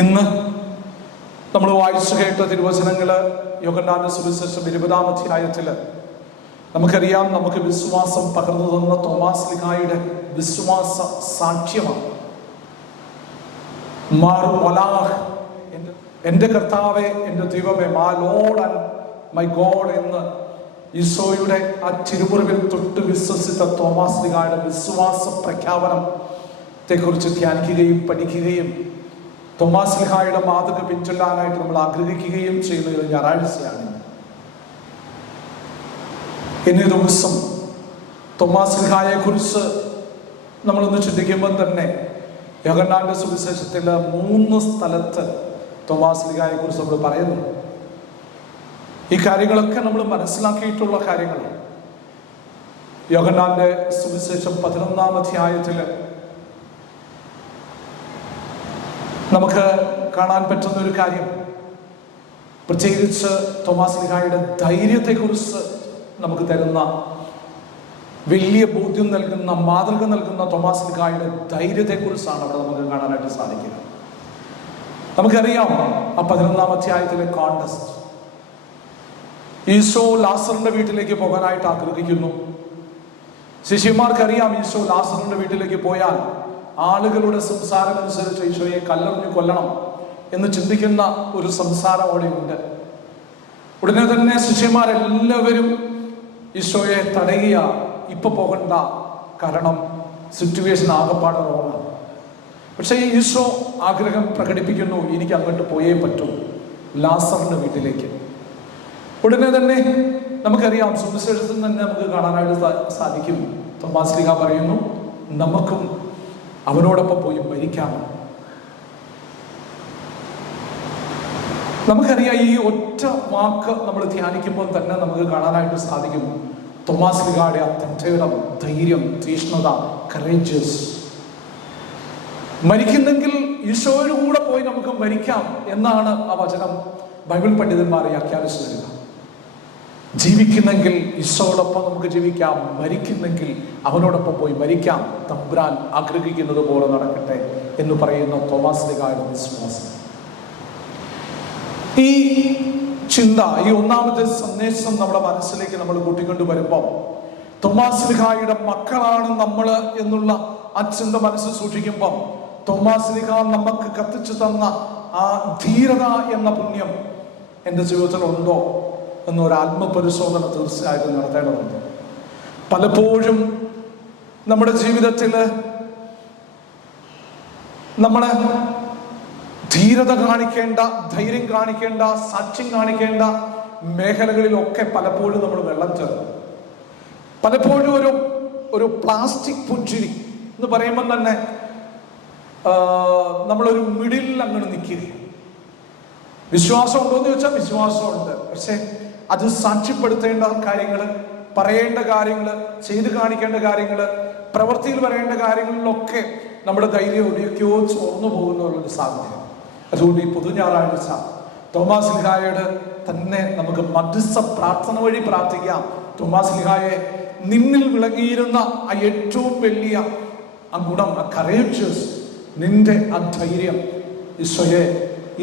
ഇന്ന് നമ്മൾ വായിച്ചു കേട്ട തിരുവചനങ്ങള് യോഹന്നാന്റെ സുവിശേഷം 20-ാം അധ്യായത്തില് നമുക്കറിയാം, നമുക്ക് വിശ്വാസം പകർന്നു തന്ന തോമാസ് ലീഹായുടെ വിശ്വാസ സാക്ഷ്യമാണ്. എൻ്റെ കർത്താവേ, എൻ്റെ ദൈവമേ, my Lord and my God എന്ന് ഈശോയുടെ ആ തിരുമുറിവിൽ തൊട്ട് വിശ്വസിച്ച തോമാസ് ലീഹായുടെ വിശ്വാസ പ്രഖ്യാപനത്തെക്കുറിച്ച് ധ്യാനിക്കുകയും പഠിക്കുകയും തോമാസ് ലീഹായുടെ മാതൃക പിൻചൊല്ലാനായിട്ട് നമ്മൾ ആഗ്രഹിക്കുകയും ചെയ്യുന്നത് ഞായറാഴ്ചയാണ്. ഇന്നേ ദിവസം തോമാസ് ലീഹായെ കുറിച്ച് നമ്മളൊന്ന് ചിന്തിക്കുമ്പോൾ തന്നെ യോഹന്നാന്റെ സുവിശേഷത്തില് 3 സ്ഥലത്ത് തോമാസ് ലീഹായെ കുറിച്ച് നമ്മൾ പറയുന്നു. ഈ കാര്യങ്ങളൊക്കെ നമ്മൾ മനസ്സിലാക്കിയിട്ടുള്ള കാര്യങ്ങളാണ്. യോഹന്നാന്റെ സുവിശേഷം 11-ാം അധ്യായത്തില് നമുക്ക് കാണാൻ പറ്റുന്ന ഒരു കാര്യം, പ്രത്യേകിച്ച് തോമാസ് ലീഹായുടെ ധൈര്യത്തെക്കുറിച്ച് നമുക്ക് തരുന്ന വലിയ ബോധ്യം നൽകുന്ന, മാതൃക നൽകുന്ന തോമാസ് ലീഹായുടെ ധൈര്യത്തെക്കുറിച്ചാണ് അവിടെ നമുക്ക് കാണാനായിട്ട് സാധിക്കുക. നമുക്കറിയാം, ആ 11-ാം അധ്യായത്തിലെ കോണ്ടസ്റ്റ്, ഈശോ ലാസറിന്റെ വീട്ടിലേക്ക് പോകാനായിട്ട് ആഗ്രഹിക്കുന്നു. ശിഷ്യന്മാർക്കറിയാം, ഈശോ ലാസറിന്റെ വീട്ടിലേക്ക് പോയാൽ ആളുകളുടെ സംസാരം അനുസരിച്ച് ഈശോയെ കല്ലെറിഞ്ഞു കൊല്ലണം എന്ന് ചിന്തിക്കുന്ന ഒരു സംസാരം അവിടെയുണ്ട്. ഉടനെ തന്നെ ശിഷ്യന്മാരെല്ലാവരും ഈശോയെ തടയുക, ഇപ്പൊ പോകണ്ട, കാരണം സിറ്റുവേഷൻ ആകപ്പാടെ റോങ്ങാണ്. പക്ഷേ ഈശോ ആഗ്രഹം പ്രകടിപ്പിക്കുന്നു, എനിക്ക് അങ്ങോട്ട് പോയേ പറ്റൂ, ലാസറിന്റെ വീട്ടിലേക്ക്. ഉടനെ തന്നെ നമുക്കറിയാം, സുവിശേഷത്തിൽ തന്നെ നമുക്ക് കാണാനായിട്ട് സാധിക്കും, തോമാസ് ലീഹ പറയുന്നു, നമുക്കും അവനോടൊപ്പം പോയി മരിക്കാം. നമുക്കറിയാം, ഈ ഒറ്റ വാക്ക് നമ്മൾ ധ്യാനിക്കുമ്പോൾ തന്നെ നമുക്ക് കാണാനായിട്ട് സാധിക്കും തോമാസ് ലീഹായുടെ അത്യന്തം ധൈര്യം, തീഷ്ണത, കറേജസ്. മരിക്കുന്നെങ്കിൽ ഈശോയുടെ കൂടെ പോയി നമുക്ക് മരിക്കാം എന്നാണ് ആ വചനം ബൈബിൾ പണ്ഡിതന്മാരെ വ്യാഖ്യാനിച്ചു തരിക. ജീവിക്കുന്നെങ്കിൽ ഈശോയോടൊപ്പം നമുക്ക് ജീവിക്കാം, മരിക്കുന്നെങ്കിൽ അവനോടൊപ്പം പോയി മരിക്കാം, തമ്പുരാൻ ആഗ്രഹിക്കുന്നത് പോലെ നടക്കട്ടെ എന്ന് പറയുന്ന തോമാസ് ലീഹായുടെ വിശ്വാസം. ഈ ചിന്ത, ഈ ഒന്നാമത്തെ സന്ദേശം നമ്മുടെ മനസ്സിലേക്ക് നമ്മൾ കൂട്ടിക്കൊണ്ട് വരുമ്പോൾ, തോമാസ് ലീഹായുടെ മക്കളാണ് നമ്മൾ എന്നുള്ള ആ ചിന്ത മനസ്സിൽ സൂക്ഷിക്കുമ്പോൾ, തോമാസ് ലീഹ നമുക്ക് കത്തിച്ചു തന്ന ആ ധീരത എന്ന പുണ്യം എൻ്റെ ജീവിതത്തിൽ ഉണ്ടോ എന്നൊരു ആത്മപരിശോധന തീർച്ചയായിട്ടും നടത്തേണ്ടതുണ്ട്. പലപ്പോഴും നമ്മുടെ ജീവിതത്തിൽ നമ്മള് ധീരത കാണിക്കേണ്ട, ധൈര്യം കാണിക്കേണ്ട, സാക്ഷ്യം കാണിക്കേണ്ട മേഖലകളിലൊക്കെ പലപ്പോഴും നമ്മൾ വെള്ളം ചേർക്കും. പലപ്പോഴും ഒരു പ്ലാസ്റ്റിക് പുഞ്ചിരി എന്ന് പറയുമ്പോൾ തന്നെ നമ്മളൊരു മിഡിൽ അങ്ങനെ നിൽക്കുക. വിശ്വാസം ഉണ്ടോ എന്ന് ചോദിച്ചാൽ വിശ്വാസമുണ്ട്, പക്ഷെ അത് സാക്ഷ്യപ്പെടുത്തേണ്ട കാര്യങ്ങള്, പറയേണ്ട കാര്യങ്ങള്, ചെയ്ത് കാണിക്കേണ്ട കാര്യങ്ങള്, പ്രവൃത്തിയിൽ പറയേണ്ട കാര്യങ്ങളിലൊക്കെ നമ്മുടെ ധൈര്യം ഒരിക്കോ ചോർന്നു പോകുന്നുള്ളൊരു സാധ്യത. അതുകൊണ്ട് ഈ പൊതു ഞായറാഴ്ച തോമാസ് ലീഹായോട് തന്നെ നമുക്ക് മധ്യസ്ഥ പ്രാർത്ഥന വഴി പ്രാർത്ഥിക്കാം. തോമാസ് ലീഹായെ നിന്നിൽ വിളങ്ങിയിരുന്ന ആ ഏറ്റവും വലിയ ആ ഗുണം, ആ കറേജസ്, നിന്റെ ആ ധൈര്യം, ഈശോയെ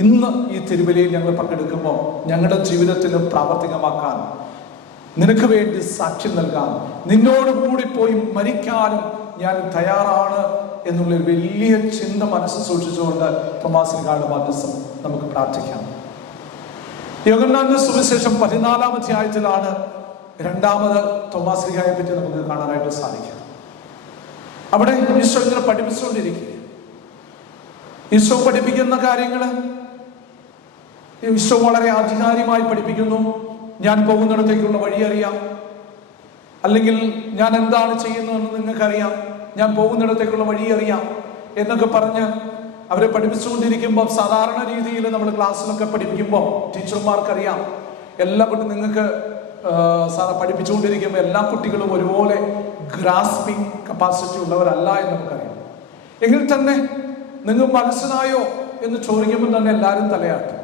ഇന്ന് ഈ തിരുവലിയിൽ ഞങ്ങൾ പങ്കെടുക്കുമ്പോൾ ഞങ്ങളുടെ ജീവിതത്തിലും പ്രാവർത്തികമാക്കാൻ, നിനക്ക് വേണ്ടി സാക്ഷ്യം നൽകാൻ, നിന്നോട് കൂടി പോയി മരിക്കാനും ഞാൻ തയ്യാറാണ് എന്നുള്ള വലിയ ചിന്ത മനസ്സിൽ സൂക്ഷിച്ചുകൊണ്ട് തോമാസ് ലീഹായുടെ മധ്യസ്ഥം നമുക്ക് പ്രാർത്ഥിക്കാം. യോഹന്നാന്റെ സുവിശേഷം 14-ാം അധ്യായത്തിലാണ് രണ്ടാമത് തോമാസ് ലീഹായെ പറ്റി നമുക്ക് കാണാനായിട്ട് സാധിക്കുക. അവിടെ ഈശോ ഇങ്ങനെ പഠിപ്പിച്ചുകൊണ്ടിരിക്കുക. ഈശോ പഠിപ്പിക്കുന്ന കാര്യങ്ങള് ഈശോ വളരെ ആധികാരികമായി പഠിപ്പിക്കുന്നു. ഞാൻ പോകുന്നിടത്തേക്കുള്ള വഴി അറിയാം, അല്ലെങ്കിൽ ഞാൻ എന്താണ് ചെയ്യുന്നതെന്ന് നിങ്ങൾക്കറിയാം, ഞാൻ പോകുന്നിടത്തേക്കുള്ള വഴി അറിയാം എന്നൊക്കെ പറഞ്ഞ് അവരെ പഠിപ്പിച്ചുകൊണ്ടിരിക്കുമ്പോൾ, സാധാരണ രീതിയിൽ നമ്മൾ ക്ലാസ്സിലൊക്കെ പഠിപ്പിക്കുമ്പോൾ ടീച്ചർമാർക്കറിയാം, എല്ലാ കുട്ടികളും നിങ്ങൾക്ക് പഠിപ്പിച്ചുകൊണ്ടിരിക്കുമ്പോൾ എല്ലാ കുട്ടികളും ഒരുപോലെ ഗ്രാസ്പിംഗ് കപ്പാസിറ്റി ഉള്ളവരല്ല എന്ന് നമുക്കറിയാം. എങ്കിൽ തന്നെ നിങ്ങൾ മനസ്സിലായോ എന്ന് ചോദിക്കുമ്പോൾ തന്നെ എല്ലാവരും തലയാട്ടും.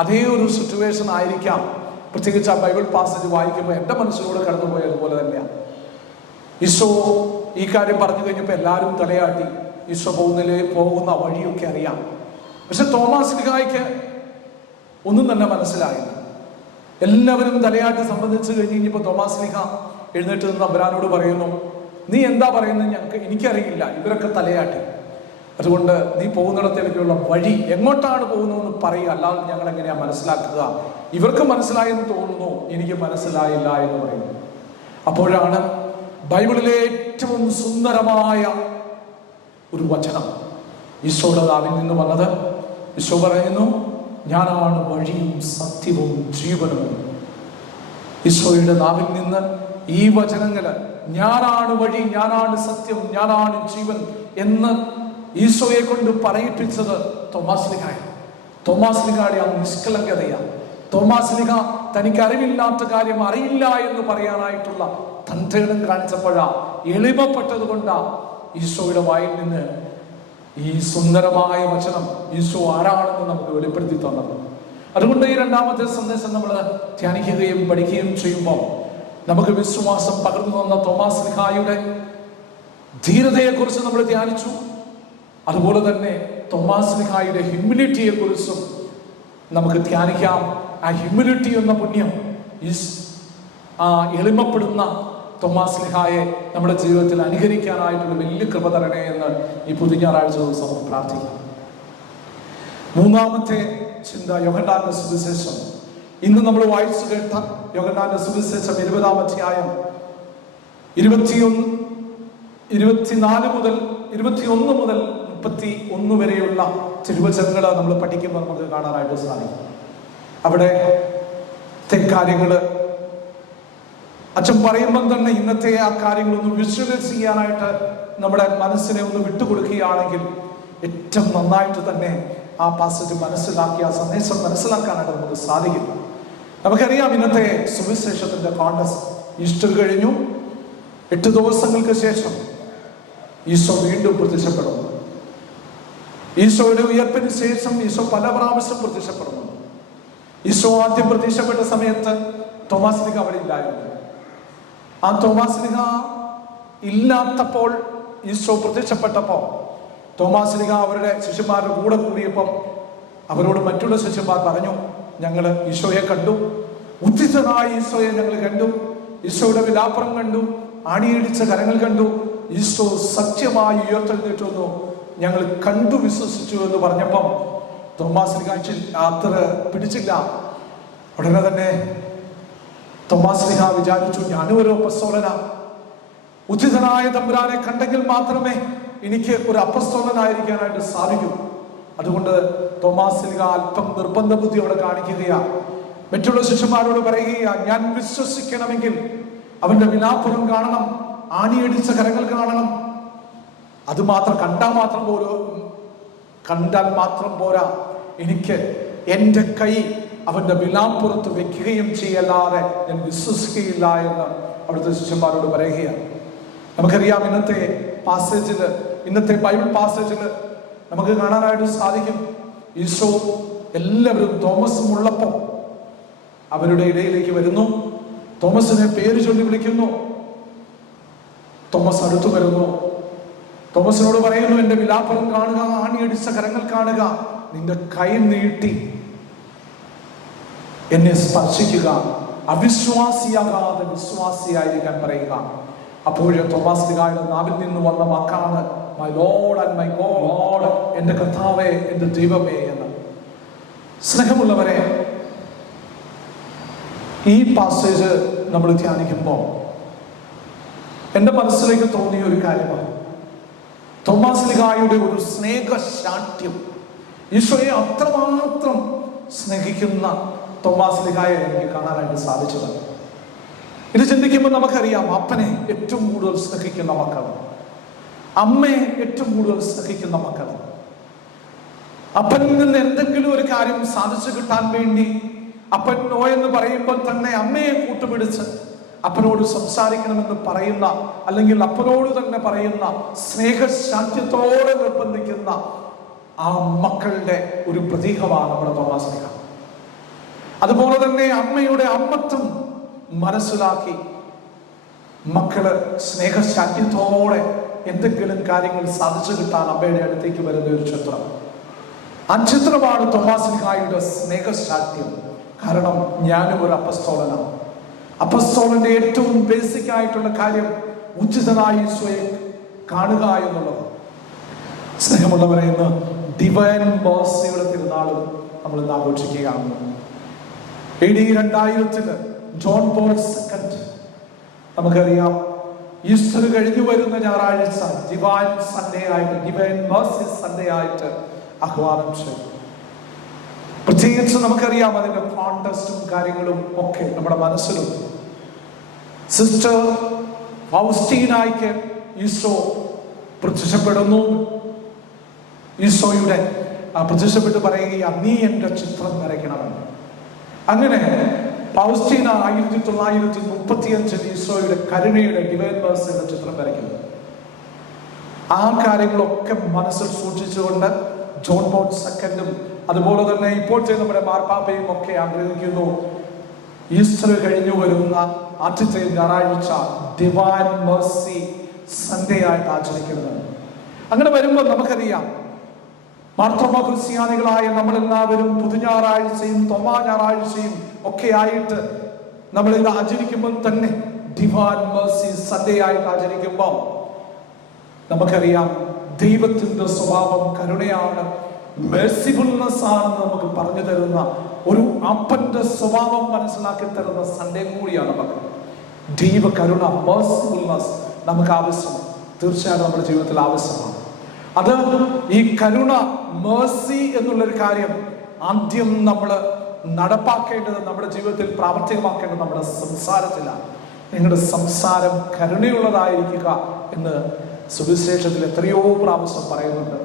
അതേ ഒരു സിറ്റുവേഷൻ ആയിരിക്കാം പ്രത്യേകിച്ച് ആ ബൈബിൾ പാസേജ് വായിക്കുമ്പോൾ എൻ്റെ മനസ്സിലൂടെ കടന്നുപോയ അതുപോലെ തന്നെയാണ്. ഈശോ ഈ കാര്യം പറഞ്ഞു കഴിഞ്ഞപ്പോൾ എല്ലാവരും തലയാട്ടി. ഈശോ പോകുന്ന വഴിയൊക്കെ അറിയാം. പക്ഷെ തോമാസ് ലീഹായ്ക്ക് ഒന്നും തന്നെ മനസ്സിലായില്ല. എല്ലാവരും തലയാട്ടി സംബന്ധിച്ച് കഴിഞ്ഞ് കഴിഞ്ഞപ്പോൾ തോമാസ് ലീഹ എഴുന്നേറ്റ് നിന്ന് തമ്പുരാനോട് പറയുന്നു, നീ എന്താ പറയുന്നത് എനിക്കറിയില്ല, ഇവരൊക്കെ തലയാട്ടി. അതുകൊണ്ട് നീ പോകുന്നിടത്തേക്കുള്ള വഴി എങ്ങോട്ടാണ് പോകുന്നതെന്ന് പറയുക, അല്ലാതെ ഞങ്ങൾ എങ്ങനെയാ മനസ്സിലാക്കുക? ഇവർക്ക് മനസ്സിലായെന്ന് തോന്നുന്നു, എനിക്ക് മനസ്സിലായില്ല എന്ന് പറയുന്നു. അപ്പോഴാണ് ബൈബിളിലെ ഏറ്റവും സുന്ദരമായ ഒരു വചനം ഈശോയുടെ നാവിൽ നിന്ന് വന്നത്. ഈശോ പറയുന്നു, ഞാനാണ് വഴിയും സത്യവും ജീവനും. ഈശോയുടെ നാവിൽ നിന്ന് ഈ വചനങ്ങള്, ഞാനാണ് വഴി, ഞാനാണ് സത്യം, ഞാനാണ് ജീവൻ എന്ന് ഈശോയെ കൊണ്ട് പറയിപ്പിച്ചത് തോമാസ് ലീഹയാണ്. തോമാസ് ലീഹയുടെ ആ നിഷ്കളങ്കതയാണ്. തോമാസ് ലീഹ തനിക്ക് അറിവില്ലാത്ത കാര്യം അറിയില്ല എന്ന് പറയാനായിട്ടുള്ള തന്ത്രം കാണിച്ചപ്പോഴാ, എളിമപ്പെട്ടത് കൊണ്ടാ ഈശോയുടെ വായിൽ നിന്ന് ഈ സുന്ദരമായ വചനം ഈശോ ആരാണെന്ന് നമുക്ക് വെളിപ്പെടുത്തി തന്നത്. അതുകൊണ്ട് ഈ രണ്ടാമത്തെ സന്ദേശം നമ്മൾ ധ്യാനിക്കുകയും പഠിക്കുകയും ചെയ്യുമ്പോൾ നമുക്ക് വിശ്വാസം പകർന്നു തന്ന തോമാസ് ലീഹായുടെ ധീരതയെക്കുറിച്ച് നമ്മൾ ധ്യാനിച്ചു. അതുപോലെ തന്നെ തോമാസ് ലീഹായുടെ ഹ്യൂമിലിറ്റിയെ കുറിച്ചും നമുക്ക് ധ്യാനിക്കാം. ആ ഹ്യൂമിലിറ്റി എന്ന പുണ്യം, ആ എളിമപ്പെടുന്ന തോമാസ് ലീഹായെ നമ്മുടെ ജീവിതത്തിൽ അനുകരിക്കാനായിട്ടുള്ള വലിയ കൃപ തരണേ എന്ന് ഈ പുതിയ ഞായറാഴ്ച ദിവസം പ്രാർത്ഥിക്കാം. മൂന്നാമത്തെ ചിന്ത, യോഹന്നാന്റെ സുവിശേഷം. ഇന്ന് നമ്മൾ വായിച്ചു കേട്ട യോഹന്നാന്റെ സുവിശേഷം 20-ാം അധ്യായം 24 മുതൽ 21 മുതൽ 31 വരെയുള്ള തിരുവചനങ്ങൾ നമ്മൾ പഠിക്കുമ്പോൾ നമുക്ക് കാണാനായിട്ട് സാധിക്കും. അവിടെ കാര്യങ്ങള് അച്ഛൻ പറയുമ്പം തന്നെ ഇന്നത്തെ ആ കാര്യങ്ങളൊന്ന് വിഷ്വലൈസ് ചെയ്യാനായിട്ട് നമ്മുടെ മനസ്സിനെ ഒന്ന് വിട്ടുകൊടുക്കുകയാണെങ്കിൽ ഏറ്റവും നന്നായിട്ട് തന്നെ ആ പാസേജ് മനസ്സിലാക്കി, ആ സന്ദേശം മനസ്സിലാക്കാനായിട്ട് നമുക്ക് സാധിക്കും. നമുക്കറിയാം, ഇന്നത്തെ സുവിശേഷത്തിന്റെ കോണ്ടക്സ്റ്റ്, ഈസ്റ്റർ കഴിഞ്ഞു 8 ദിവസങ്ങൾക്ക് ശേഷം ഈശോ വീണ്ടും പ്രത്യക്ഷപ്പെടുന്നു. ഈശോയുടെ ഉയർപ്പിന് ശേഷം ഈശോ പല പ്രാവശ്യം പ്രത്യക്ഷപ്പെടുന്നു. ഈശോ ആദ്യം പ്രത്യക്ഷപ്പെട്ട സമയത്ത് തോമാസ് ലീഹ അവിടെ ഇല്ലായിരുന്നു. ആ തോമാസ് ലീഹ ഇല്ലാത്തപ്പോൾ ഈശോ പ്രത്യക്ഷപ്പെട്ടപ്പോൾ തോമാസ് ലീഹ അവരുടെ ശിഷ്യന്മാരുടെ കൂടെ കൂടിയപ്പം അവരോട് മറ്റുള്ള ശിഷ്യന്മാർ പറഞ്ഞു, ഞങ്ങൾ ഈശോയെ കണ്ടു, ഉദ്ധിതനായ ഈശോയെ ഞങ്ങൾ കണ്ടു, ഈശോയുടെ വിലാപ്പുറം കണ്ടു, ആണിയടിച്ച കരങ്ങൾ കണ്ടു, ഈശോ സത്യമായി ഉയർത്തെഴുന്നേറ്റ് വന്നു, ഞങ്ങൾ കണ്ടു വിശ്വസിച്ചു എന്ന് പറഞ്ഞപ്പം തോമാസ് ലീഹ അത്ര പിടിച്ചില്ല. ഉടനെ തന്നെ തോമാസ് ലീഹ വിചാരിച്ചു, ഞാനും ഒരു അപ്പസ്തോലനാ, ഉദ്ധിതനായ തമ്പുരാനെ കണ്ടെങ്കിൽ മാത്രമേ എനിക്ക് ഒരു അപ്പസ്തോലനായിരിക്കാനായിട്ട് സാധിക്കൂ. അതുകൊണ്ട് തോമാസ് ലീഹ അല്പം നിർബന്ധ ബുദ്ധിയോടെ കാണിക്കുകയാ. മറ്റുള്ള ശിഷ്യന്മാരോട് പറയുകയാ, ഞാൻ വിശ്വസിക്കണമെങ്കിൽ അവന്റെ വിലാപ്പുറം കാണണം, ആണിയടിച്ച കരങ്ങൾ കാണണം. അത് മാത്രം കണ്ടാൽ മാത്രം പോരാ, എനിക്ക് എൻ്റെ കൈ അവന്റെ വിലാപ്പുറത്ത് വെക്കുകയും ചെയ്യല്ലാതെ ഞാൻ വിശ്വസിക്കുകയില്ല എന്ന് അവിടുത്തെ ശിഷ്യന്മാരോട് പറയുകയാണ്. നമുക്കറിയാം, ഇന്നത്തെ ബൈബിൾ പാസേജിൽ നമുക്ക് കാണാനായിട്ട് സാധിക്കും, ഈശോ എല്ലാവരും തോമസും ഉള്ളപ്പോൾ അവരുടെ ഇടയിലേക്ക് വരുന്നു. തോമസിനെ പേര് ചൊല്ലി വിളിക്കുന്നു. തോമസ് അടുത്തു വരുന്നു. തോമസിനോട് പറയുന്നു, എന്റെ വിലാപ്പുറം കാണുക, ആണിയടിച്ച കരങ്ങൾ കാണുക, നിന്റെ കൈ നീട്ടി എന്നെ സ്പർശിക്കുക, അവിശ്വാസിയാകാതെ വിശ്വാസിയായിരിക്കാൻ പറയുക. അപ്പോഴും തോമാസ് ലീഹായുടെ നാവിൽ നിന്ന് വന്ന വാക്കാണ് my Lord and my God, എന്റെ കർത്താവേ, എന്റെ ദൈവമേ എന്ന്. സ്നേഹമുള്ളവരെ, ഈ പാസേജ് നമ്മൾ ധ്യാനിക്കുമ്പോൾ എൻ്റെ മനസ്സിലേക്ക് തോന്നിയ ഒരു കാര്യമാണ് തോമാസ് ലീഹായുടെ ഒരു സ്നേഹശാഠ്യം. ഈശോയെ അത്രമാത്രം സ്നേഹിക്കുന്ന തോമാസ് ലീഹായെ എനിക്ക് കാണാനായിട്ട് സാധിച്ചത്. ഇത് ചിന്തിക്കുമ്പോൾ നമുക്കറിയാം, അപ്പനെ ഏറ്റവും കൂടുതൽ സ്നേഹിക്കുന്ന മക്കൾ, അമ്മയെ ഏറ്റവും കൂടുതൽ സ്നേഹിക്കുന്ന മക്കൾ, അപ്പനിൽ നിന്ന് എന്തെങ്കിലും ഒരു കാര്യം സാധിച്ചു കിട്ടാൻ വേണ്ടി അപ്പൻ നോ എന്ന് പറയുമ്പോൾ തന്നെ അമ്മയെ കൂട്ടുപിടിച്ച് അപ്പനോട് സംസാരിക്കണമെന്ന് പറയുന്ന, അല്ലെങ്കിൽ അപ്പനോട് തന്നെ പറയുന്ന സ്നേഹശാഠ്യത്തോടെ നിർബന്ധിക്കുന്ന ആ മക്കളുടെ ഒരു പ്രതീകമാണ് നമ്മുടെ തോമാസ് ലീഹ. അതുപോലെ തന്നെ അമ്മയുടെ അമ്മത്വം മനസ്സിലാക്കി മക്കള് സ്നേഹശാഠ്യത്തോടെ എന്തെങ്കിലും കാര്യങ്ങൾ സാധിച്ചു കിട്ടാൻ അമ്മയുടെ അടുത്തേക്ക് വരുന്ന ഒരു ചിത്രം. ആ ചിത്രമാണ് തോമാശ്ലീഹായുടെ സ്നേഹശാഠ്യം. കാരണം ഞാനും ഒരു അപ്പസ്തോലനാണ്. അപ്പസ്തോലന്റെ ഏറ്റവും ബേസിക് ആയിട്ടുള്ള കാര്യം ഉചിതനായ ഈശോയെ കാണുക എന്നുള്ളത്. സ്നേഹമുള്ളവരെ, ഇന്ന് ഡിവൈൻ മേഴ്സിയുടെ തിരുനാളും നമ്മൾ ഇന്ന് ആഘോഷിക്കുകയാണ്. AD 2000 ജോൺ പോൾ II നമുക്കറിയാം ഈസ്റ്റർ കഴിഞ്ഞു വരുന്ന ഞായറാഴ്ച ഡിവൈൻ സൺഡേ ആയിട്ട്, ഡിവൈൻ മേഴ്സി സൺഡേ ആയിട്ട് ആഹ്വാനം ചെയ്തു. പ്രത്യേകിച്ച് നമുക്കറിയാം അതിന്റെ കോണ്ടസ്റ്റും കാര്യങ്ങളും ഒക്കെ നമ്മുടെ മനസ്സിലും. സിസ്റ്റർ ഫൗസ്റ്റീനായ്ക്ക് ഈശോ പ്രത്യക്ഷപ്പെടുന്നു. ഈശോയുടെ പ്രത്യക്ഷപ്പെട്ട് പറയുകയാണ്, നീ എന്റെ ചിത്രം വരയ്ക്കണമെന്ന്. അങ്ങനെ ഫൗസ്റ്റീന 1935 ഈശോയുടെ കരുണയുടെ ഡിവൈൻ മേഴ്സിയുടെ ചിത്രം വരയ്ക്കുന്നു. ആ കാര്യങ്ങളൊക്കെ മനസ്സിൽ സൂക്ഷിച്ചുകൊണ്ട് ജോൺ പോൾ II അതുപോലെ തന്നെ ഇപ്പോഴത്തെ നമ്മുടെ മാർപ്പാപ്പയും ഒക്കെ ആഗ്രഹിക്കുന്നു, ഈസ്റ്റർ കഴിഞ്ഞു വരുന്ന ആദ്യത്തെ ഞായറാഴ്ച ഡിവൈൻ മേഴ്സി സൺഡേ ആയിട്ട് ആചരിക്കുന്നത്. അങ്ങനെ വരുമ്പോൾ നമുക്കറിയാം, മാർത്തോമാ ക്രിസ്ത്യാനികളായ നമ്മളെല്ലാവരും പുതുഞായറാഴ്ചയും തൊമാ ഞായറാഴ്ചയും ഒക്കെ ആയിട്ട് നമ്മളിത് ആചരിക്കുമ്പോൾ തന്നെ ഡിവൈൻ മേഴ്സി സൺഡേ ആയിട്ട് ആചരിക്കുമ്പോൾ നമുക്കറിയാം ദൈവത്തിന്റെ സ്വഭാവം കരുണയാണ്, മെർസിഫുൾനെസ് ആണെന്ന് നമുക്ക് പറഞ്ഞു തരുന്ന ഒരു അപ്പന്റെ സ്വഭാവം മനസ്സിലാക്കി തരുന്ന സൺഡേ കൂടിയാണ് നമുക്ക്. ദൈവ കരുണ, മെർസിഫുൾനെസ് നമുക്ക് ആവശ്യമാണ്, തീർച്ചയായിട്ടും നമ്മുടെ ജീവിതത്തിൽ ആവശ്യമാണ്. അത് ഈ കരുണ, മേഴ്സി എന്നുള്ളൊരു കാര്യം ആദ്യം നമ്മൾ നടപ്പാക്കേണ്ടത്, നമ്മുടെ ജീവിതത്തിൽ പ്രാവർത്തികമാക്കേണ്ടത് നമ്മുടെ സംസാരത്തിലാണ്. നിങ്ങളുടെ സംസാരം കരുണയുള്ളതായിരിക്കുക എന്ന് സുവിശേഷത്തിൽ എത്രയോ പ്രാവശ്യം പറയുന്നുണ്ട്.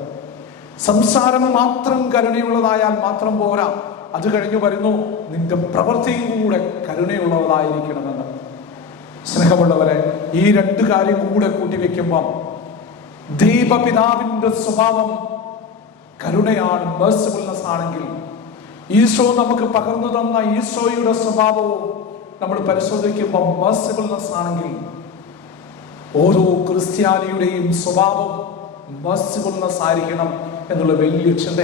സംസാരം മാത്രം കരുണയുള്ളതായാൽ മാത്രം പോരാ, അത് കഴിഞ്ഞു വരുന്നു നിന്റെ പ്രവൃത്തിയും കൂടെ കരുണയുള്ളതായിരിക്കണമെന്ന്. സ്നേഹമുള്ളവരെ, ഈ രണ്ട് കാര്യം കൂടെ കൂട്ടിവെക്കുമ്പം ദൈവപിതാവിന്റെ സ്വഭാവം കരുണയാണ്, മെർസിഫുൾനെസ് ആണെങ്കിൽ, ഈശോ നമുക്ക് പകർന്നു തന്ന ഈശോയുടെ സ്വഭാവവും നമ്മൾ പരിശോധിക്കുമ്പോൾ മെർസിഫുൾനെസ് ആണെങ്കിൽ, ഓരോ ക്രിസ്ത്യാനിയുടെയും സ്വഭാവം മെർസിഫുൾനെസ് ആയിരിക്കണം എന്നുള്ള വലിയ ചിന്ത.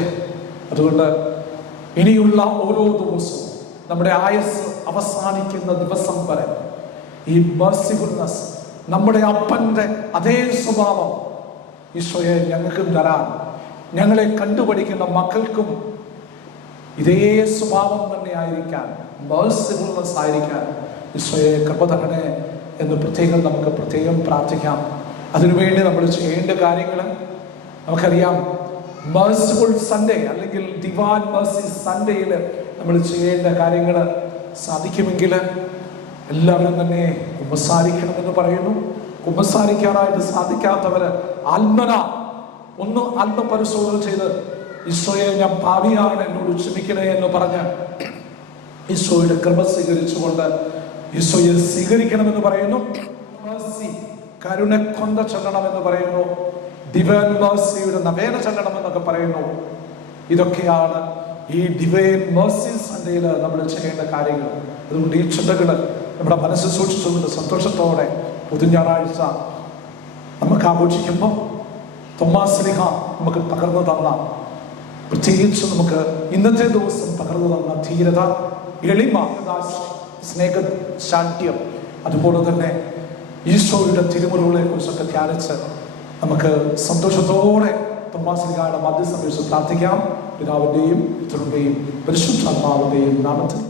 അതുകൊണ്ട് ഇനിയുള്ള ഓരോ ദിവസവും നമ്മുടെ ആയുസ് അവസാനിക്കുന്ന ദിവസം വരെ ഈ മെർസിഫുൾനെസ്, നമ്മുടെ അപ്പന്റെ അതേ സ്വഭാവം ഈശോയെ ഞങ്ങൾക്കും തരാൻ, ഞങ്ങളെ കണ്ടുപഠിക്കുന്ന മക്കൾക്കും ഇതേ സ്വഭാവം തന്നെ ആയിരിക്കാൻ, മെർസിഫുൾനെസ് ആയിരിക്കാൻ ഈശോയെ കൃപ തരണേ എന്ന് നമുക്ക് പ്രത്യേകം പ്രാർത്ഥിക്കാം. അതിനുവേണ്ടി നമ്മൾ ചെയ്യേണ്ട കാര്യങ്ങൾ നമുക്കറിയാം. മെർസിഫുൾ സൺഡേ അല്ലെങ്കിൽ ഡിവൈൻ മേഴ്സി സൺഡേയിൽ നമ്മൾ ചെയ്യേണ്ട കാര്യങ്ങൾ സാധിക്കുമെങ്കിൽ എല്ലാവരും തന്നെ കുമ്പസാരിക്കണമെന്ന് പറയുന്നു. കുമ്പസാരിക്കാനായിട്ട് സാധിക്കാത്തവര് ആത്മപരിശോധന ചെയ്ത് ഈശോയെ ഞാൻ പാപിയാണ്, എന്നോട് ക്ഷമിക്കണേ എന്ന് പറഞ്ഞ് ഈശോയുടെ കൃപ സ്വീകരിച്ചുകൊണ്ട് ഈശോയെ സ്വീകരിക്കണമെന്ന് പറയുന്നു. കരുണ കൊണ്ട ചൊല്ലണമെന്ന് പറയുന്നു. ഡിവൈൻ മേഴ്സിയുടെ നവേന ചൊല്ലണമെന്നൊക്കെ പറയുന്നു. ഇതൊക്കെയാണ് ഈ ഡിവൈൻ മേഴ്സി സൺഡേയിൽ നമ്മൾ ചെയ്യേണ്ട കാര്യങ്ങൾ. അതുകൊണ്ട് ഈ ചിന്തകള് നമ്മുടെ മനസ്സിൽ സൂക്ഷിച്ചുകൊണ്ട് സന്തോഷത്തോടെ പുതുഞായറാഴ്ച നമുക്ക് ആഘോഷിക്കുമ്പോൾ തോമാശ്ലീഹ നമുക്ക് പകർന്നു തന്ന, പ്രത്യേകിച്ച് നമുക്ക് ഇന്നത്തെ ദിവസം പകർന്നു തന്ന ധീരത, എളിമ, സ്നേഹശാഠ്യം, അതുപോലെ തന്നെ ഈശോയുടെ തിരുമുറിവുകളെ കുറിച്ചൊക്കെ ധ്യാനിച്ച് നമുക്ക് സന്തോഷത്തോടെ തോമാശ്ലീഹയുടെ മധ്യസ്ഥ പ്രാർത്ഥിക്കാം. പിതാവിന്റെയും പുത്രന്റെയും പരിശുദ്ധാത്മാവിന്റെയും നാമത്തിൽ.